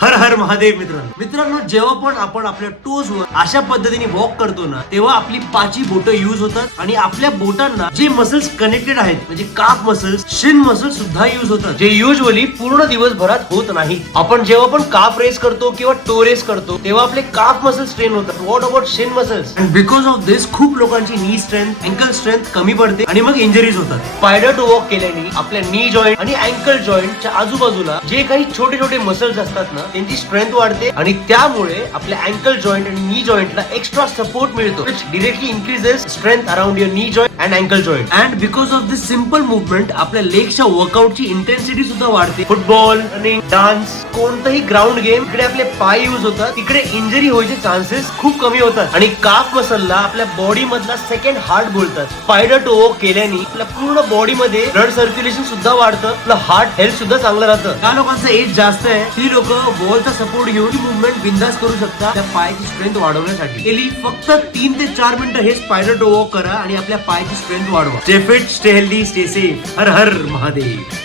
हर हर महादेव मित्रांनो जेव्हा पण आपण आपल्या टोज वर अशा पद्धतीने वॉक करतो ना, तेव्हा आपली पाची बोटं यूज होतात आणि आपल्या बोटांना जे मसल्स कनेक्टेड आहेत म्हणजे काफ मसल्स, शिन मसल्स सुद्धा यूज होतात, जे युजली पूर्ण दिवसभरात होत नाही. आपण जेव्हा पण काफ रेस करतो किंवा टो रेस करतो तेव्हा आपले काफ मसल्स ट्रेन होतात. What about shin muscles? And because of this खूप लोकांची नी स्ट्रेंथ, अँकल स्ट्रेंथ कमी पडते आणि मग इंजरीज होतात. स्पायडर टू वॉक केल्याने आपल्या नी जॉईंट आणि अँकल जॉईंटच्या आजूबाजूला जे काही छोटे छोटे मसल्स असतात ना, त्यांची स्ट्रेंथ वाढते आणि त्यामुळे आपल्या अँकल जॉईंट आणि नी जॉईंटला एक्स्ट्रा सपोर्ट मिळतो, which directly increases strength around your knee joint and ankle joint. And because of this simple movement आपल्या लेगच्या वर्कआउटची इंटेन्सिटी सुद्धा वाढते. फुटबॉल, रनिंग, डान्स, कोणताही ग्राउंड गेम इकडे आपले पाय यूज होतात, तिकडे इंजरी व्हायचे चान्सेस खूप कमी होतात आणि काफ मसलला आपल्या बॉडी मधला सेकंड हार्ट बोलतात. स्पायडर टू वॉक केल्याने आपल्या पूर्ण बॉडी मध्ये ब्लड सर्क्युलेशन सुद्धा वाढतं, आपलं हार्ट हेल्थ सुद्धा चांगलं राहतं. त्या लोकांचं एज जास्त आहे, ती लोक बॉलचा सपोर्ट घेऊन मुवमेंट बिंदास करू शकता त्या पायाची स्ट्रेंथ वाढवण्यासाठी. गेली फक्त 3 ते 4 मिनिटं हे स्पायडर टू वॉक करा आणि आपल्या पायाची स्ट्रेंथ वाढवा. Stay fit, stay healthy, stay safe. Har Har Mahadev.